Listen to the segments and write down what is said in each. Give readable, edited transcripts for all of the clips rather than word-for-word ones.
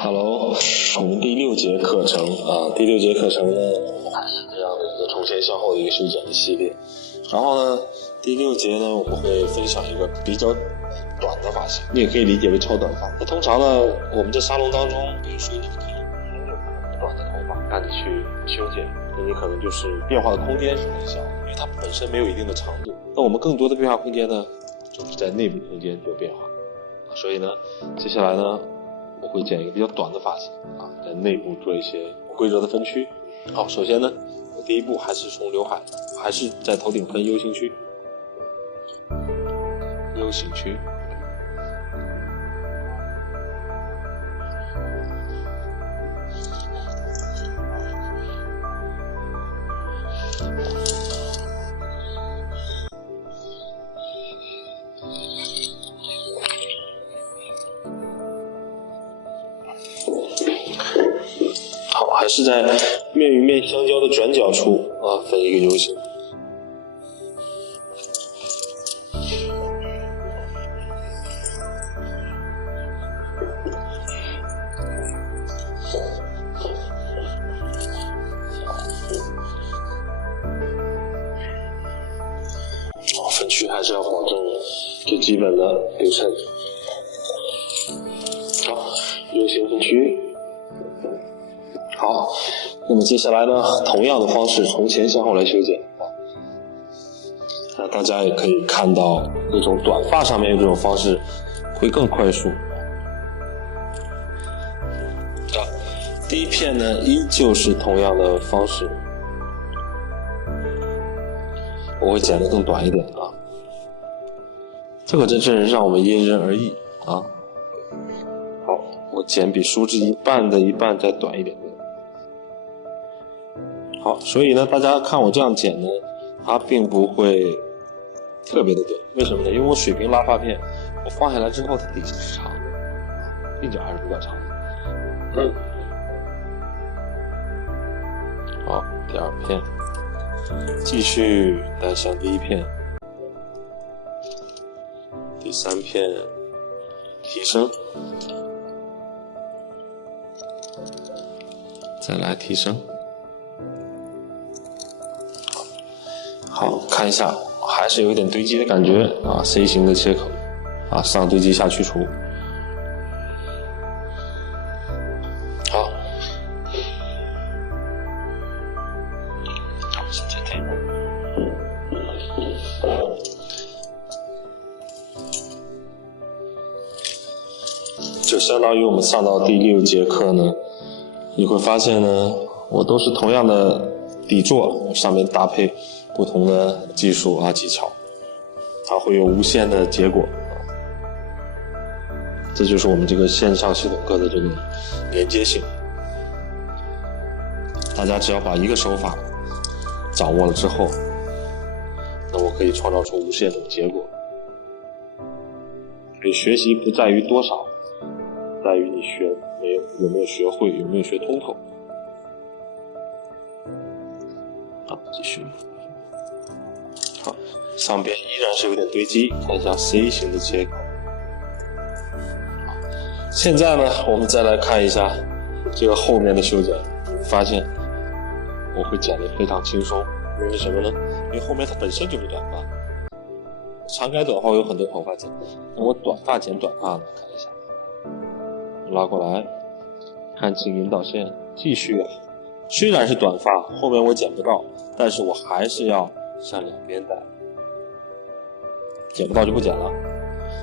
Hello，我们第6节课程第6节课程呢，还是这样的一个从前向后的一个修剪的系列。然后呢，第6节呢，我们会分享一个比较短的发型，你也可以理解为超短发。那通常呢，我们在沙龙当中，比如说你可能有很短的头发，让你去修剪，那你可能就是变化的空间是很小，因为它本身没有一定的长度。那我们更多的变化空间呢，就是在内部空间有变化。所以呢，接下来呢，我会剪一个比较短的发型在内部做一些规则的分区。好，首先呢，我第一步还是从刘海，还是在头顶分 U 型区。U 型区。好，还是在面与面相交的转角处分一个 U 型。分区还是要保证最基本的对称。好 ，U 型分区。好，那么接下来呢，同样的方式从前向后来修剪。大家也可以看到，那种短发上面有这种方式会更快速。第一片呢，依旧是同样的方式，我会剪得更短一点这个真是让我们因人而异好，我剪比书之一半的一半再短一点点。好，所以呢，大家看我这样剪呢，它并不会特别的短。为什么呢？因为我水平拉发片，我放下来之后，它底下是长的，鬓角还是比较长的。好，第2片，继续带向第1片，第3片提升，再来提升。好，看一下，还是有一点堆积的感觉C 型的切口上堆积下去除。好，就相当于我们上到第6节课呢，你会发现呢，我都是同样的底座，上面搭配不同的技术技巧，它会有无限的结果。这就是我们这个线上系统课的这个连接性。大家只要把一个手法掌握了之后，那我可以创造出无限的结果。所以学习不在于多少，在于你有没有学会，有没有学通透。好，继续。好，上边依然是有点堆积，看一下 C 型的切口。现在呢，我们再来看一下这个后面的修剪，发现我会剪得非常轻松。因为什么呢？因为后面它本身就是短发，长改短发有很多头发剪，那我短发剪短发呢？看一下，拉过来，看清引导线，继续虽然是短发，后面我剪不到，但是我还是要向两边带，剪不到就不剪了，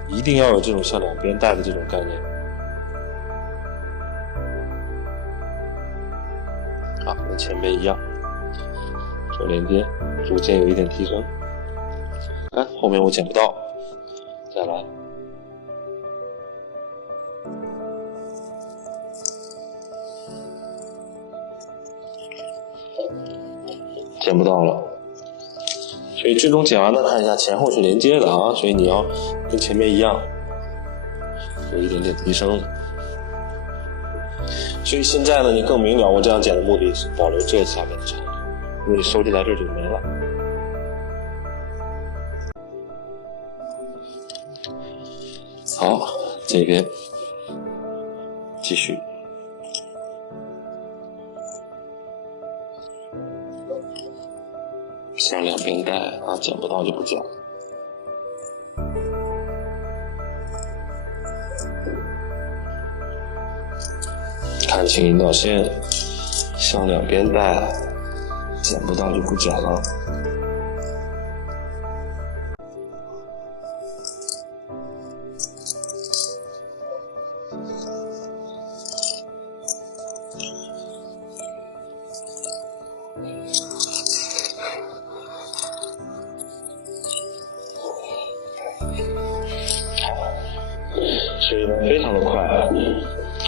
一定要有这种向两边带的这种概念。好，跟前面一样做连接，逐渐有一点提升。后面我剪不到，再来。剪不到了，所以最终剪完呢，看一下前后是连接的所以你要跟前面一样，有一点点提升。所以现在呢，你更明了我这样剪的目的是保留这下面的长度，因为你收进来这就没了。好，这边继续向两边带啊，剪不到就不剪。看清引导线，向两边带，剪不到就不剪了。所以非常的快。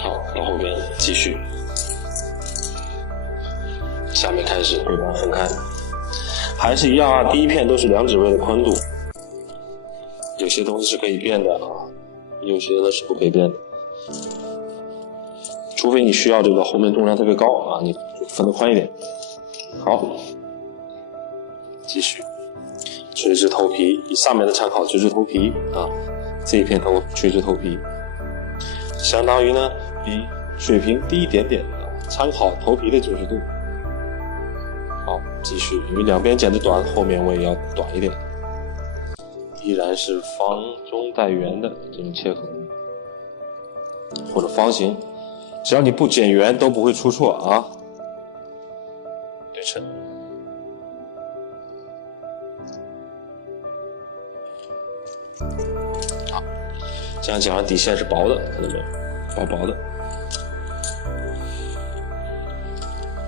好，到后边继续，下面开始对半分开，还是一样啊。第一片都是2指位的宽度，有些东西是可以变的啊，有些呢是不可以变的，除非你需要这个后面重量特别高啊，你分得宽一点。好，继续，垂直头皮，以上面的参考垂直头皮啊，这一片垂直头皮。相当于呢比水平低一点点，参考头皮的90度。好，继续，因为两边剪得短，后面我也要短一点，依然是方中带圆的这种切合，或者方形，只要你不剪圆都不会出错啊。对称。好，这样剪完底线是薄的，看到没有？薄薄的。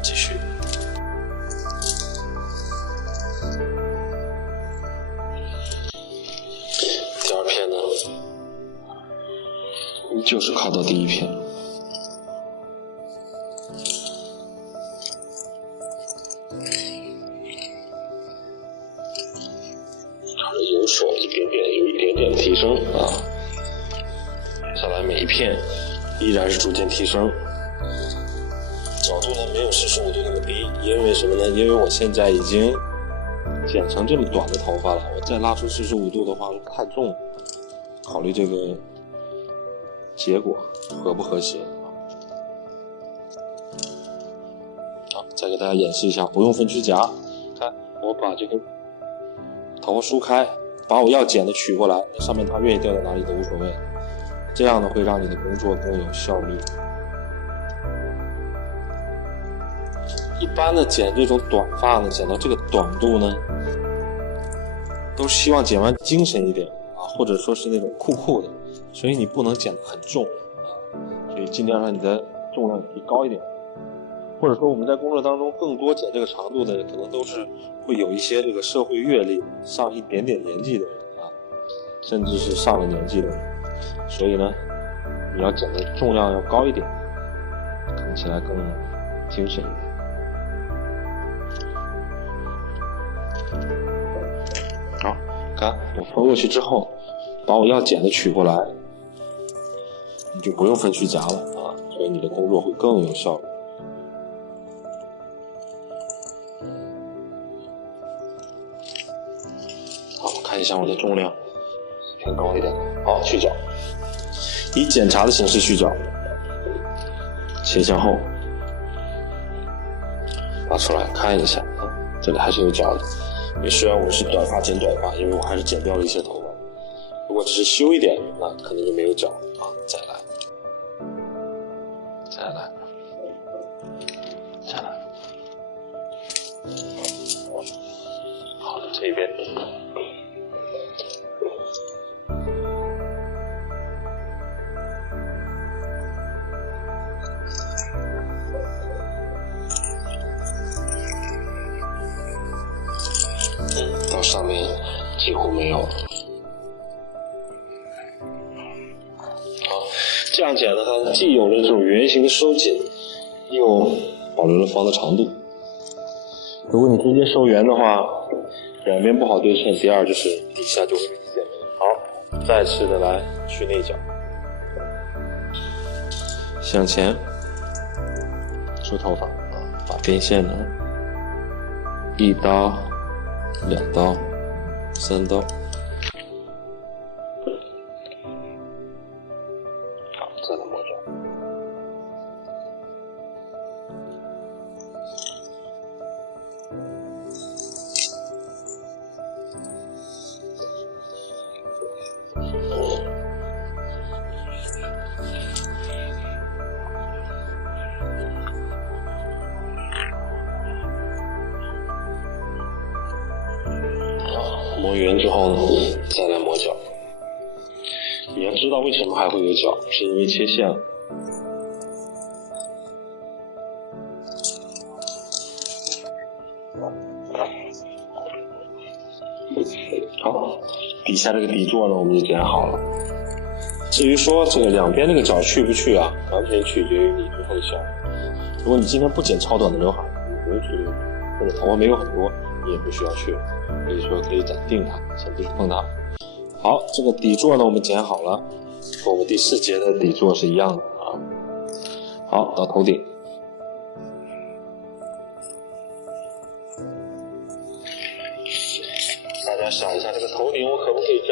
继续。第二片呢，就是靠到第一片。有所有一点点提升啊，下来每一片依然是逐渐提升，角度呢没有45度那么低，因为什么呢？因为我现在已经剪成这么短的头发了，我再拉出45度的话太重了，考虑这个结果和不和谐。好，再给大家演示一下，不用分区夹，看我把这个头发梳开，把我要剪的取过来，上面它愿意掉在哪里都无所谓，这样呢会让你的工作更有效率。一般的剪这种短发呢，剪到这个短度呢，都希望剪完精神一点啊，或者说是那种酷酷的，所以你不能剪得很重啊，所以尽量让你的重量提高一点。或者说我们在工作当中更多剪这个长度的人，可能都是会有一些这个社会阅历上一点点年纪的人啊，甚至是上了年纪的人，所以呢你要剪的重量要高一点，看起来更精神一点。好，看我分过去之后，把我要剪的取过来，你就不用分区夹了啊，所以你的工作会更有效率。看一下我的重量，偏高一点。好，去角，以检查的形式去角，斜向后，拿出来看一下啊，这里还是有角的。因为虽然我是短发剪短发，因为我还是剪掉了一些头发。如果只是修一点，那肯定就没有角啊。再来，好，这边。到上面几乎没有。好，这样剪呢，它既有了这种圆形的收紧，又保留了方的长度。如果你直接收圆的话，两边不好对称，第二就是底下就会明显。好，再次的来去内角，向前梳头发，把边线呢1刀、2刀、3刀。好，再来摸角。磨圆之后呢，再来磨角。你要知道为什么还会有角，是因为切线了。好，底下这个底座呢，我们就剪好了。至于说这个两边这个角去不去啊，完全取决于你最后的效果。如果你今天不剪超短的刘海，你不用去留，或者头发没有很多，你也不需要去，所以说可以暂定它，先不去碰它。好，这个底座呢我们剪好了，和我们第4节的底座是一样的啊。好，到头顶。大家想一下，这个头顶我可不可以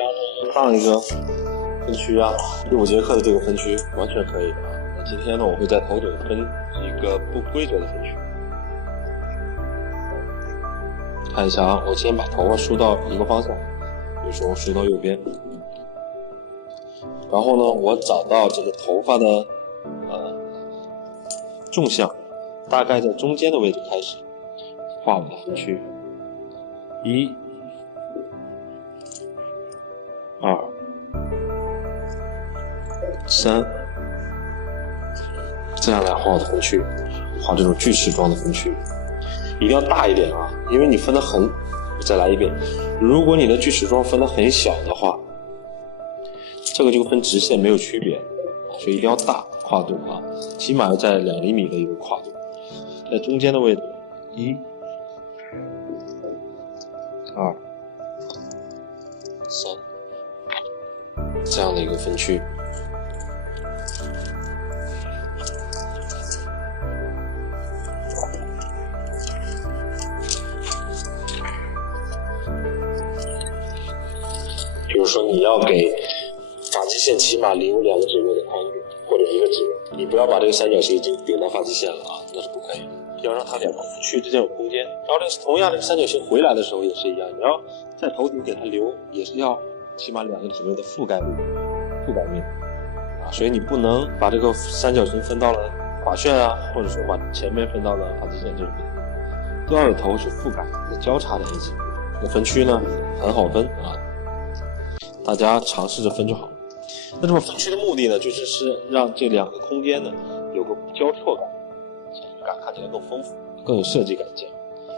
放一个分区啊？15节课的这个分区完全可以啊。那今天呢，我会在头顶分一个不规则的分区。看一下啊，我先把头发梳到一个方向，比如说我梳到右边，然后呢，我找到这个头发的纵向，大概在中间的位置开始画我的分区。1、2、3，这样来画我的分区，画这种锯齿状的分区，一定要大一点啊，因为你分得很，我再来一遍，如果你的锯齿状分得很小的话，这个就跟直线没有区别，所以一定要大跨度啊，起码要在2厘米的一个跨度，在中间的位置，1、2、3，这样的一个分区。比如说你要给发际线起码留2个指纹的宽度，或者1个指纹，你不要把这个三角形已经顶到发际线了啊，那是不可以的。要让它2个分区之间有空间。然后这个同样这个三角形回来的时候也是一样，你要在头顶给它留，也是要起码2个指纹的覆盖面啊，所以你不能把这个三角形分到了发旋啊，或者说把前面分到了发际线，这是不行，都要有头去覆盖，交叉在一起。这个分区呢很好分啊，大家尝试着分就好了。那这么分区的目的呢，就是让这2个空间呢有个交错感，看起来更丰富，更有设计感觉。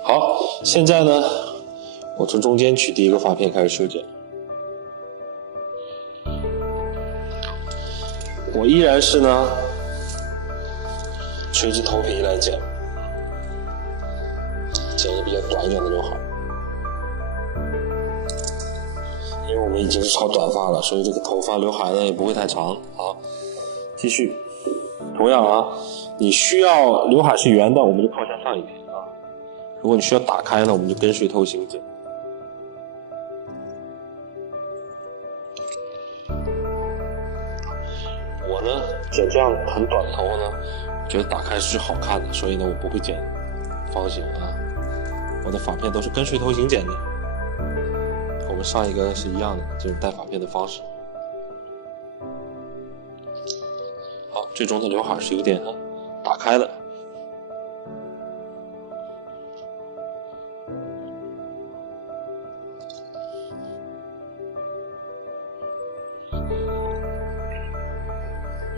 好，现在呢，我从中间取第一个发片开始修剪。我依然是呢，垂直头皮来剪，剪一个比较短一点的刘海。因为我们已经是超短发了，所以这个头发刘海呢也不会太长。好，继续。同样啊，你需要刘海是圆的，我们就靠向上一点啊。如果你需要打开呢，我们就跟随头型剪。我呢剪这样很短的头发呢，觉得打开是最好看的，所以呢我不会剪方形啊，我的发片都是跟随头型剪的。我们上一个是一样的，这种戴发片的方式。好，最终的刘海是有点打开的。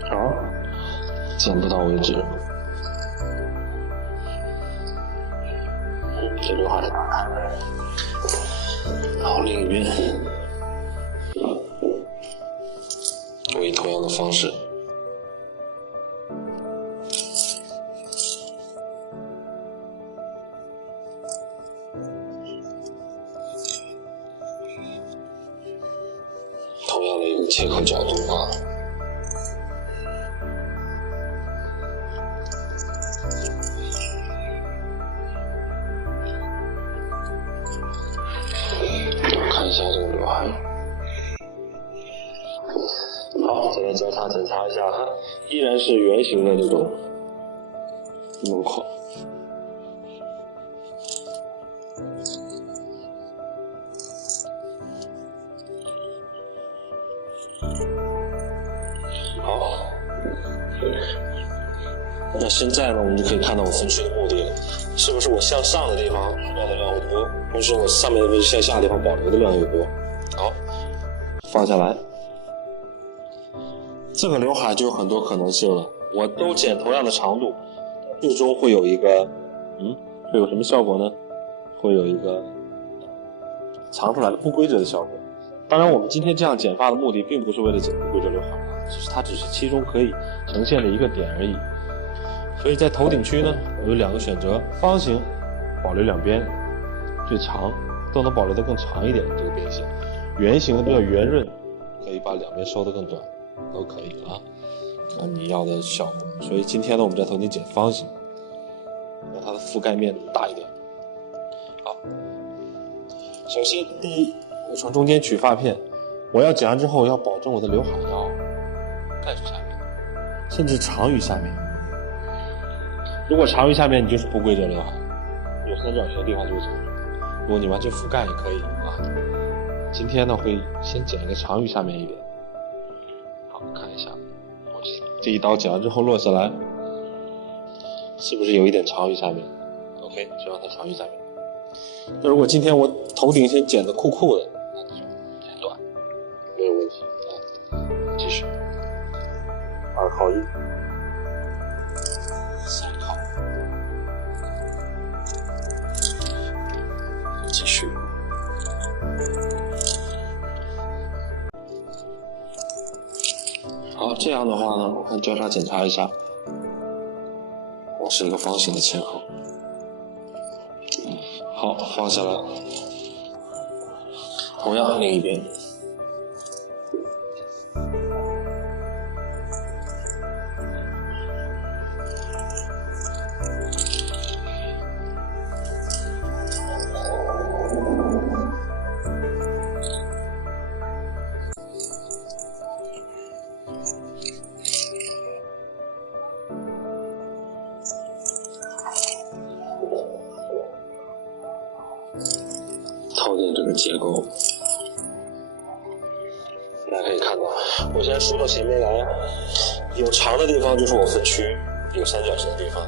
好，剪不到为止。这刘海的打开。然后另一边，我以同样的方式，同样的一个切口角度啊。看一下这个刘海，好，现在交叉检查一下哈，依然是圆形的这种轮廓。好，那现在呢，我们就可以看到我分区的目的了，是不是我向上的地方要的量会多，同时我上面的向下的地方保留的量又多。好，放下来，这个刘海就有很多可能性了。我都剪同样的长度，最终会有一个，会有什么效果呢？会有一个长出来的不规则的效果。当然，我们今天这样剪发的目的并不是为了剪不规则刘海啊，它只是其中可以呈现的一个点而已。所以在头顶区呢，我有2个选择：方形保留两边最长，都能保留得更长一点这个边线；圆形的比较圆润，可以把两边收得更短，都可以啊，看你要的效果。所以今天呢，我们在头顶剪方形，让它的覆盖面大一点。好，首先第一，我从中间取发片，我要剪完之后要保证我的刘海要盖住下面，甚至长于下面。如果长于下面，你就是不规则刘海，有三角形的地方就是长。如果你完全覆盖也可以啊。今天呢，会先剪一个长于下面一点。好，看一下，我这一刀剪完之后落下来，是不是有一点长于下面 ？OK， 就让它长于下面。那如果今天我头顶先剪得酷酷的，那就剪短，没有问题啊。继续，2靠1，3靠，继续。好，这样的话呢，我看交叉检查一下，我是一个方形的切口。好，放下来。同样另一边。头顶这个结构，大家可以看到，我现在梳到前面来，有长的地方就是我分区，有三角形的地方。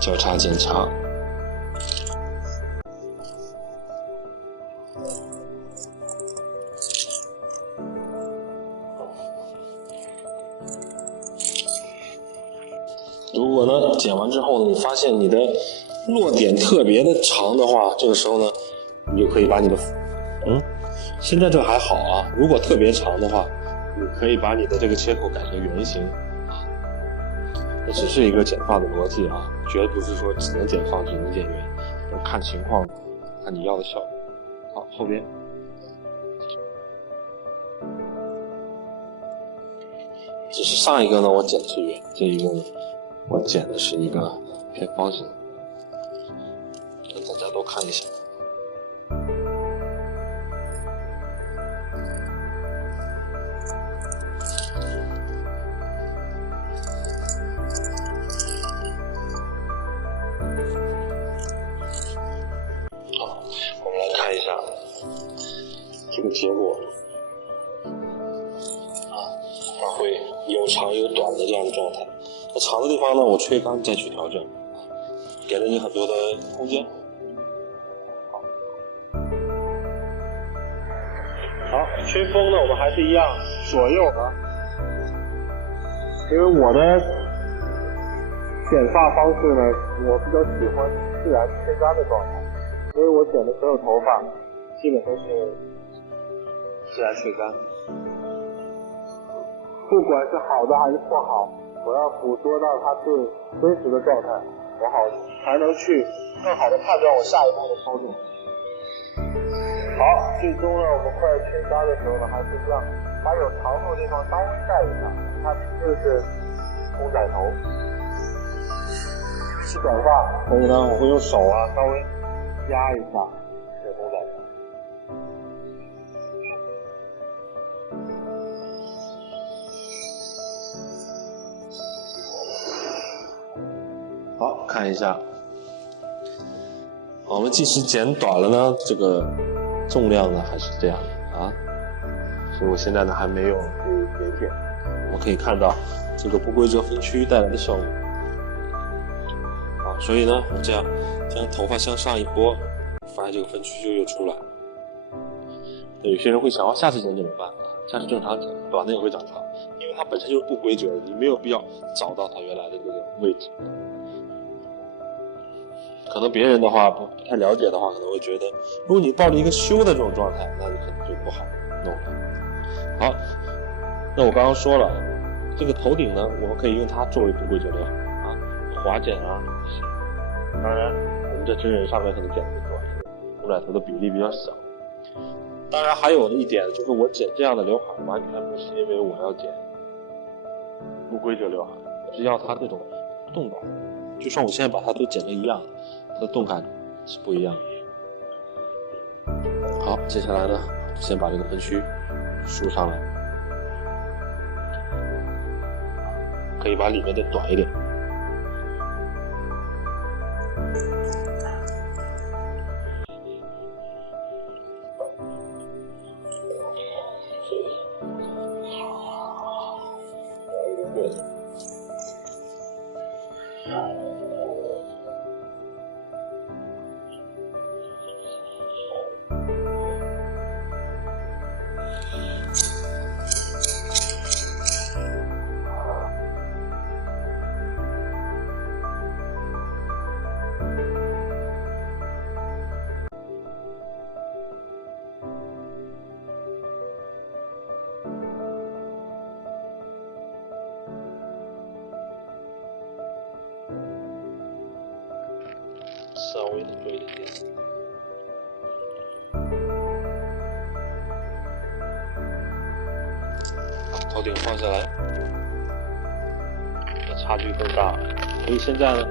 交叉检查。如果呢剪完之后呢，你发现你的落点特别的长的话，这个时候呢，你就可以把你的现在这还好啊。如果特别长的话，你可以把你的这个切口改成圆形啊。这只是一个剪发的逻辑啊，绝不是说只能剪方只能剪圆，要看情况，看你要的效果。好，后边。只是上一个呢，我剪的是圆，这一个呢，我剪的是一个偏方形，让大家都看一下。好，我们来看一下这个结果。它会有长有短的这样的状态。那长的地方呢，我吹干再去调整，给了你很多的空间。好，吹风呢，我们还是一样，左右啊。因为我的剪发方式呢，我比较喜欢自然吹干的状态，所以我剪的所有头发基本都是自然吹干。不管是好的还是不好，我要捕捉到它最真实的状态，我才能去更好的判断我下一步的操作。好，最终呢，我们快吹干的时候呢，还是这样，把有长度的地方稍微盖一下。它这是公仔头，是短发，所以呢，我会用手啊稍微压一下这公仔头。好，看一下，我们即使剪短了呢，这个重量呢还是这样的啊，所以我现在呢还没有去连线。我们可以看到这个不规则分区带来的效果。所以呢，我这样将头发向上一拨，发现这个分区就又出来。有些人会想，下次剪怎么办？下次正常剪，短的也会长长，因为它本身就是不规则的，你没有必要找到它原来的这个位置。可能别人的话不太了解的话，可能会觉得，如果你抱着一个修的这种状态，那你可能就不好弄了。好，那我刚刚说了，这个头顶呢，我们可以用它作为不规则刘海滑剪啊。当然，我们在真人上面可能剪得短，牛奶头的比例比较小。当然还有一点就是，我剪这样的刘海完全不是因为我要剪不规则刘海，只要它这种动感，就算我现在把它都剪成一样，它的动感是不一样的。好，接下来呢，先把这个分区梳上来，可以把里面的短一点。稍微的对一点，头顶放下来，这差距更大。所以现在呢，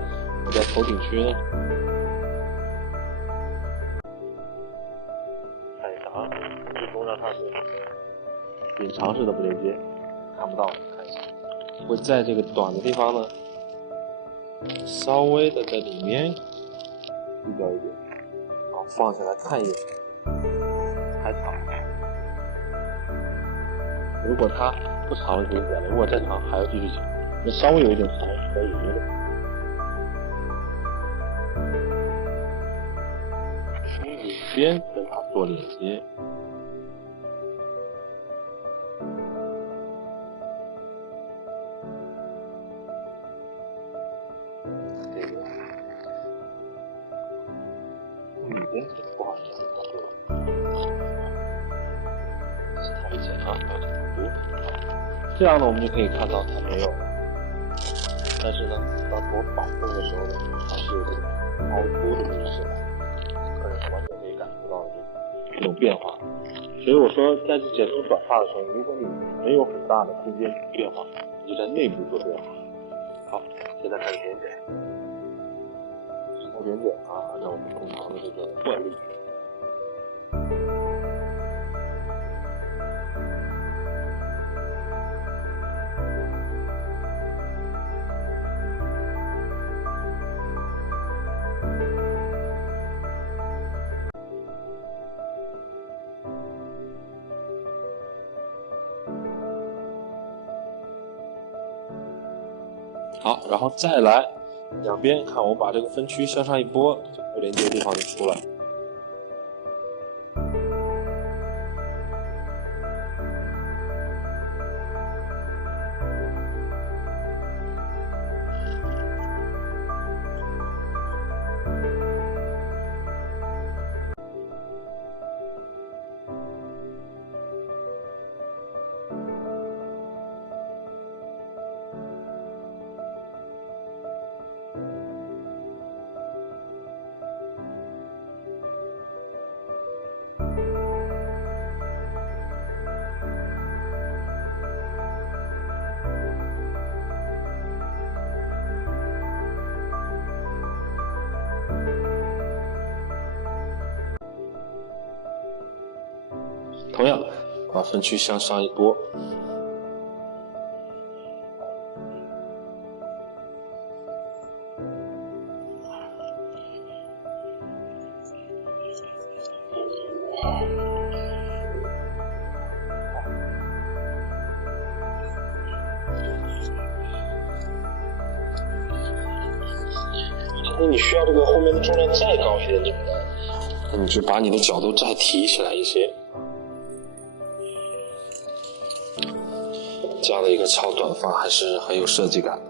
我在头顶区呢，看一下啊，最终让它是隐藏式的不连接，看不到，看一下，会在这个短的地方呢，稍微的在里面低调一点，好，放下来看一眼，还长。如果它不长了就剪了，如果再长还要继续剪。那稍微有一点长可以用。从里边跟它做连接。这个里边不好剪，太明显啊，有点多。这样呢，我们就可以看到它没有，但是呢，当我保护的时候呢，它是有这个凹凸的形式，个人完全可以感受到这种变化。所以我说，在剪这种短发的时候，如果你没有很大的空间变化，你就在内部做变化。好，现在开始连剪，石头连剪啊，按照我们通常的这个惯例。好，然后再来两边看，我把这个分区向上一拨，就不连接的地方就出来。同样，把分区向上一拨，那你需要这个后面的重量再高一点点，那你就把你的角度再提起来一些。这样的一个超短发还是很有设计感的。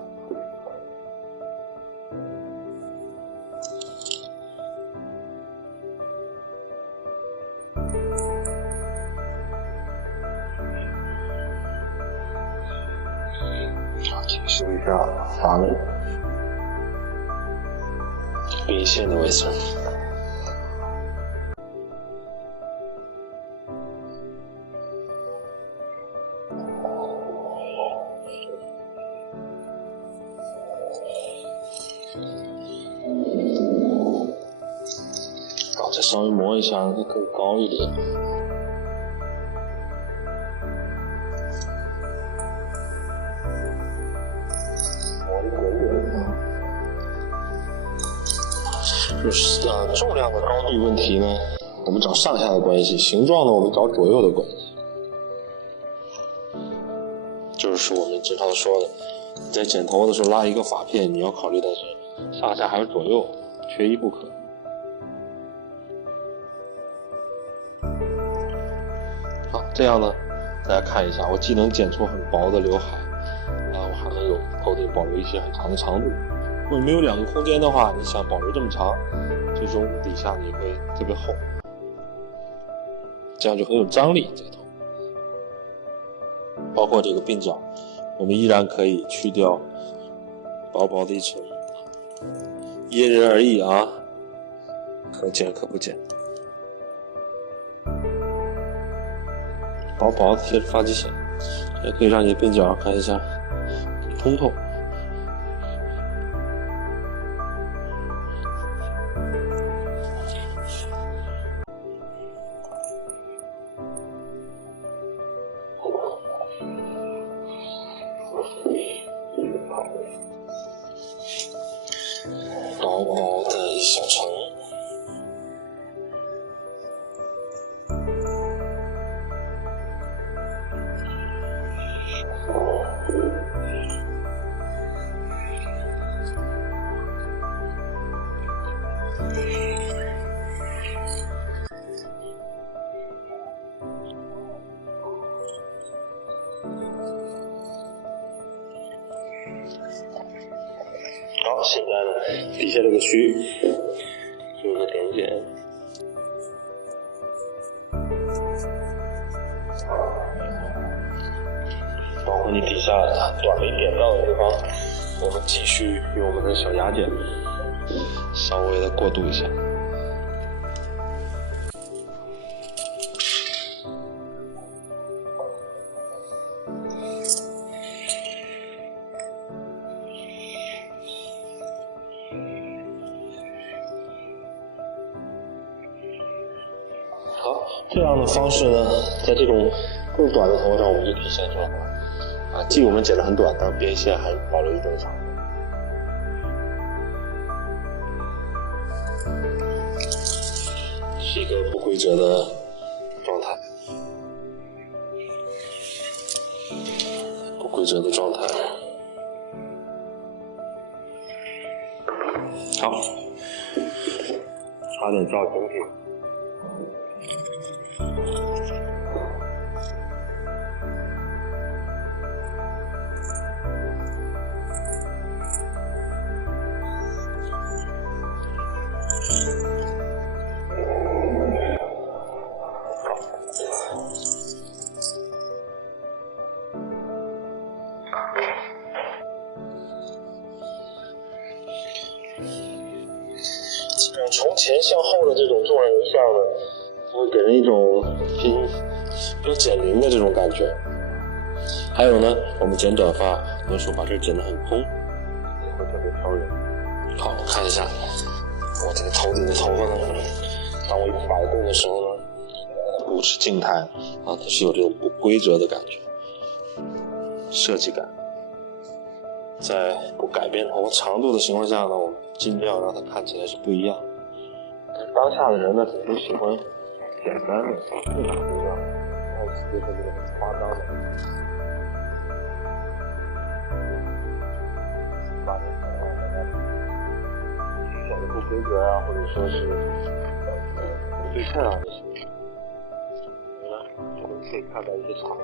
修一下发尾、鼻线的位置。好，再稍微磨一下，让它更高一点。就是重量的高低问题呢，我们找上下的关系；形状呢，我们找左右的关系。就是我们经常说的，你在剪头的时候拉一个发片，你要考虑的是上下还有左右，缺一不可。好，这样呢，大家看一下，我既能剪出很薄的刘海，我还能有头顶保留一些很长的长度。如果没有两个空间的话，你想保留这么长，最终底下你会特别厚，这样就很有张力。这个头，包括这个鬓角，我们依然可以去掉薄薄的一层，因人而异啊，可剪可不剪。薄薄的贴着发际线，也可以让你鬓角看一下通透。薄薄的一小层，好，现在呢，底下这个区域做个点剪，包括你底下短没点到的地方，我们继续用我们的小牙剪稍微的过渡一下。好，这样的方式呢，在这种更短的头上，我们就体现出来了。既我们剪得很短，但边线还保留一定长。是一个不规则的状态，不规则的状态。好，差点照整体。从前向后的这种纵然一下呢，会给人一种比较减龄的这种感觉。还有呢，我们剪短发，很多时候把这儿剪得很空，也会特别挑人。好，看一下我这个头顶的头发呢，当我一摆动的时候呢，保持静态啊，它是有这种不规则的感觉，设计感。在不改变头发长度的情况下呢，我们尽量让它看起来是不一样。当下的人呢，总是喜欢简单的、不打不样，还有喜欢这个很夸张的。把这个规则啊，或者说是不对称啊这些，我们可以看到一些常识。